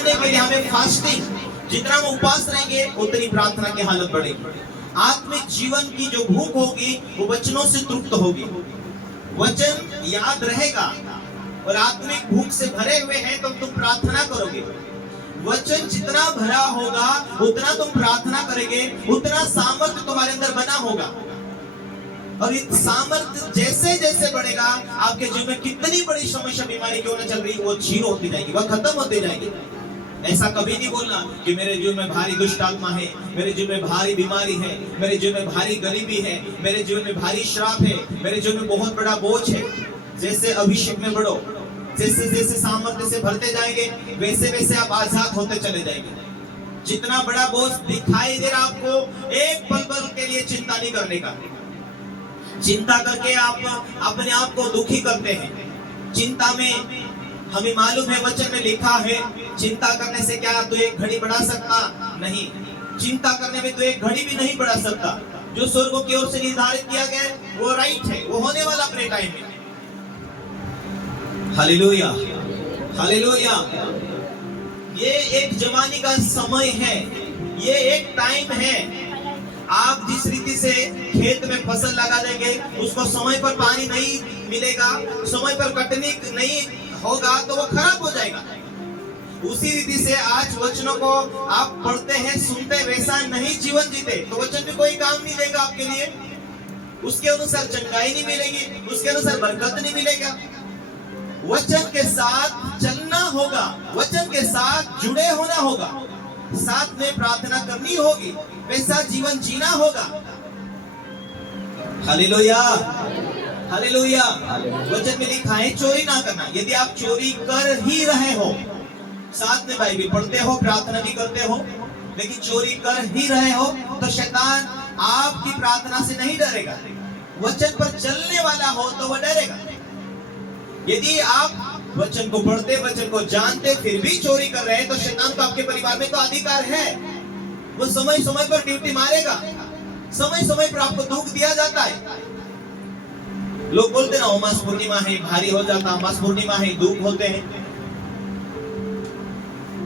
के लिए हमें फास्टिंग, जितना हम उपवास रहेंगे उतनी प्रार्थना की हालत बढ़ेगी। आत्मिक जीवन की जो भूख होगी वो वचनों से तृप्त होगी, वचन याद रहेगा और आत्मिक भूख से भरे हुए हैं तो तुम प्रार्थना करोगे। वचन जितना भरा होगा उतना तुम प्रार्थना करेंगे, उतना सामर्थ्य तुम्हारे अंदर बना होगा। और इस सामर्थ्य जैसे जैसे बढ़ेगा, आपके जीवन में कितनी बड़ी समस्या बीमारी क्यों ना चल रही, वो जीरो होती जाएगी, वह खत्म होती जाएगी। ऐसा कभी नहीं बोलना कि मेरे जीवन में भारी दुष्ट आत्मा है, मेरे जीवन में भारी बीमारी है, मेरे जीवन में भारी गरीबी है, मेरे जीवन में भारी श्राप है, मेरे जीवन में बहुत बड़ा बोझ है। जैसे अभिषेक में बढ़ो, जैसे जैसे सामर्थ्य से भरते जाएंगे, वैसे वैसे आप आजाद होते चले जाएंगे। जितना बड़ा बोझ दिखाई दे रहा आपको, एक पल भर के लिए चिंता नहीं करने का। चिंता करके आप अपने आप को दुखी करते हैं। चिंता में हमें मालूम है, वचन में लिखा है, चिंता करने से क्या तू एक घड़ी बढ़ा सकता? नहीं, चिंता करने में तो एक घड़ी भी नहीं बढ़ा सकता। जो स्वर्ग की ओर से निर्धारित किया गया है वो राइट है, वो होने वाला अपने टाइम में। Hallelujah, hallelujah. ये एक जवानी का समय है, ये एक टाइम है। आप जिस रीति से खेत में फसल लगा देंगे, उसको समय पर पानी नहीं मिलेगा, समय पर कटनी नहीं होगा तो वो खराब हो जाएगा। उसी रीति से आज वचनों को आप पढ़ते हैं, सुनते, वैसा नहीं जीवन जीते तो वचन भी कोई काम नहीं देगा आपके लिए। उसके अनुसार चंगाई नहीं मिलेगी, उसके अनुसार बरकत नहीं मिलेगा। वचन के साथ चलना होगा, वचन के साथ जुड़े होना होगा, साथ में प्रार्थना करनी होगी, वैसा जीवन जीना होगा। Hallelujah, hallelujah. वचन में लिखा है चोरी ना करना। यदि आप चोरी कर ही रहे हो, साथ में बाइबल पढ़ते हो, प्रार्थना भी करते हो, लेकिन चोरी कर ही रहे हो, तो शैतान आपकी प्रार्थना से नहीं डरेगा। वचन पर चलने वाला हो तो वह डरेगा। यदि आप वचन को पढ़ते, वचन को जानते, फिर भी चोरी कर रहे हैं, तो शैतान को आपके परिवार में तो अधिकार है। वो समय समय पर ड्यूटी मारेगा, समय समय पर आपको दुख दिया जाता है। लोग बोलते ना, अमास पूर्णिमा है, भारी हो जाता, अमास पूर्णिमा है, दुख होते हैं।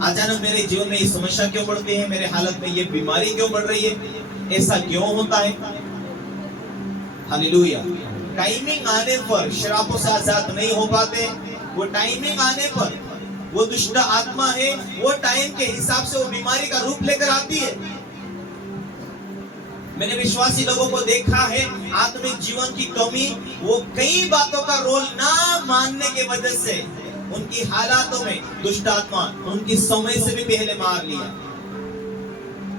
अचानक मेरे जीवन में ये समस्या क्यों बढ़ती है, मेरे हालत में ये बीमारी क्यों बढ़ रही है, ऐसा क्यों होता है? हालेलुया। टाइमिंग आने पर श्रापों से आजाद नहीं हो पाते। वो टाइमिंग आने पर वो दुष्ट आत्मा है, वो टाइम के हिसाब से वो बीमारी का रूप लेकर आती है। मैंने विश्वासी लोगों को देखा है, आत्मिक जीवन की कमी, वो कई बातों का रोल ना मानने के वजह से उनकी हालातों में दुष्ट आत्मा उनकी समय से भी पहले मार लिया।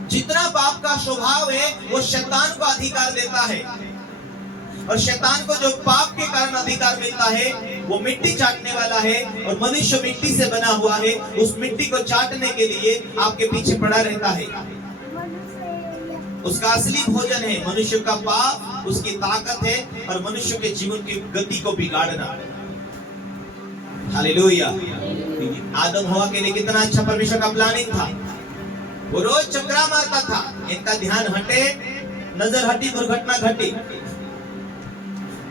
जितना पाप का स्वभाव है वो शैतान को अधिकार देता है, और शैतान को जो पाप के कारण अधिकार मिलता है वो मिट्टी चाटने वाला है, और मनुष्य मिट्टी से बना हुआ है। उस मिट्टी को चाटने के लिए आपके पीछे पड़ा रहता है। उसका असली भोजन है मनुष्य का पाप, उसकी ताकत है, और मनुष्य के जीवन की गति को बिगाड़ना। हालेलुया। आदम हवा के लिए कितना अच्छा परमेश्वर का प्लानिंग था। वो रोज चक्रा मारता था, इनका ध्यान हटे, नजर हटी, दुर्घटना घटी।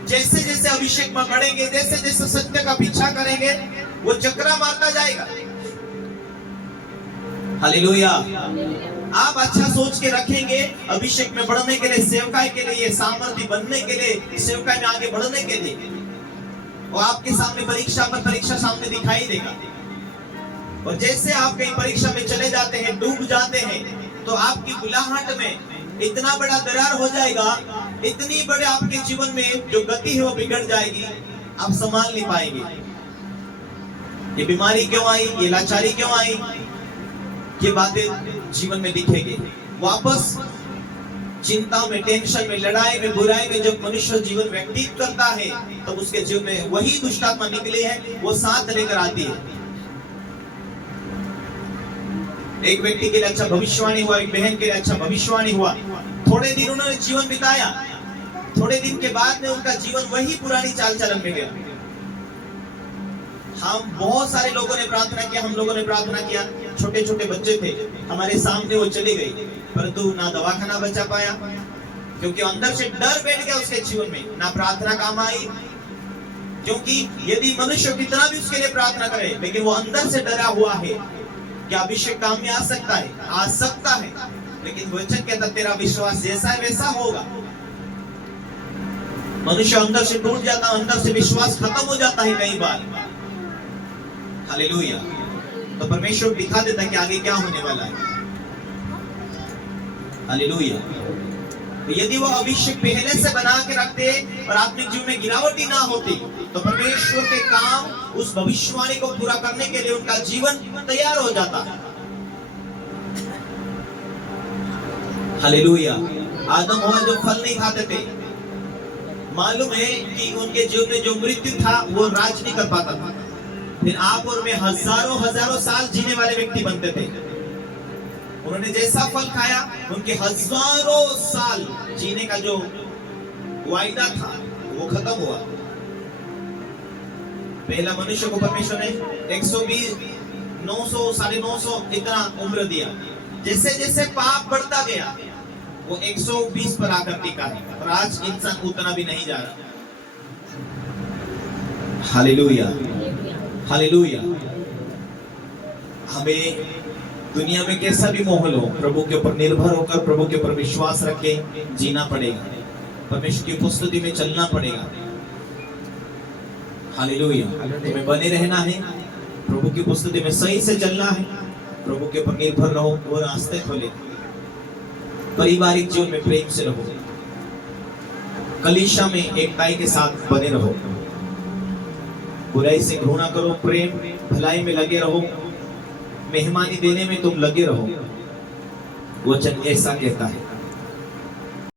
जैसे जैसे अभिषेक में बढ़ेंगे, जैसे जैसे सत्य का पीछा करेंगे, वो चक्रा मारता जाएगा। हालेलुया। आप अच्छा सोच के रखेंगे, अभिषेक में बढ़ने के लिए, सेवकाई के लिए, सामर्थ्य बनने के लिए, सेवकाई में आगे बढ़ने के लिए, और आपके सामने परीक्षा पर परीक्षा सामने दिखाई देगा। और जैसे आप कहीं परीक्षा में चले जाते हैं, डूब जाते हैं, तो आपकी बुलाहट में इतना बड़ा दरार हो जाएगा, इतनी बड़े आपके जीवन में जो गति है वो बिगड़ जाएगी, आप संभाल नहीं पाएंगे। ये बीमारी क्यों आई, ये लाचारी क्यों आई, ये बातें जीवन में दिखेगी। वापस चिंता में, टेंशन में, लड़ाई में, बुराई में जब मनुष्य जीवन व्यतीत करता है, तब तो उसके जीवन में वही दुष्ट आत्मा निकली है, वो साथ लेकर आती है। एक व्यक्ति के लिए अच्छा भविष्यवाणी हुआ, एक बहन के लिए अच्छा भविष्यवाणी हुआ। थोड़े दिन उन्होंने जीवन बिताया, थोड़े दिन के बाद में उनका जीवन वही पुरानी चाल चलन में गया। हम बहुत सारे लोगों ने प्रार्थना किया, हम लोगों ने प्रार्थना किया, छोटे छोटे बच्चे थे हमारे सामने, वो चली गई, परंतु ना दवाखाना बचा पाया, क्योंकि अंदर से डर बैठ गया उसके जीवन में। ना प्रार्थना काम आई, क्योंकि यदि मनुष्य कितना भी उसके लिए प्रार्थना करे, लेकिन वो अंदर से डरा हुआ है, क्या अभिषेक काम में आ सकता है? आ सकता है, लेकिन वचन कहता तेरा विश्वास जैसा है वैसा होगा। मनुष्य अंदर से टूट जाता है, अंदर से विश्वास खत्म हो जाता है कई बार। हालेलुया। तो परमेश्वर दिखा देता है कि आगे क्या होने वाला है। हालेलुया। तो यदि वो अभिषेक पहले से बना के रखते और आत्मिक जीवन में गिरावट ही ना होती, तो परमेश्वर के काम उस भविष्यवाणी को पूरा करने के लिए उनका जीवन तैयार हो जाता। हालेलुया। आदम हवा जो फल नहीं खाते थे, मालूम है कि उनके जीवन में जो मृत्यु था वो राज नहीं कर पाता था। फिर आप और मैं हजारों हजारों साल जीने वाले व्यक्ति बनते थे। उन्होंने जैसा फल खाया, उनके हजारों साल जीने का जो वायदा था वो खत्म हुआ। पहला मनुष्य को परमेश्वर ने 120, 900, 950 इतना उम्र दिया। जैसे जैसे पाप बढ़ता गया वो 120 पर आकर टिका है, और आज इंसान उतना भी नहीं जा रहा। Hallelujah, hallelujah. हमें दुनिया में कैसा भी माहौल हो, प्रभु के ऊपर निर्भर होकर, प्रभु के ऊपर विश्वास रख के जीना पड़ेगा। परमेश्वर की उपस्थिति में चलना पड़ेगा। हालेलुया। तुम्हें बने रहना है, प्रभु की उपस्थिति में सही से चलना है, प्रभु के ऊपर निर्भर रहो, वो रास्ते खोले। पारिवारिक जीवन में प्रेम से रहो, कलीसिया में एकताई के साथ बने रहो, बुराई से घृणा करो, प्रेम भलाई में लगे रहो, मेहमानी देने में तुम लगे रहो। वचन ऐसा कहता है।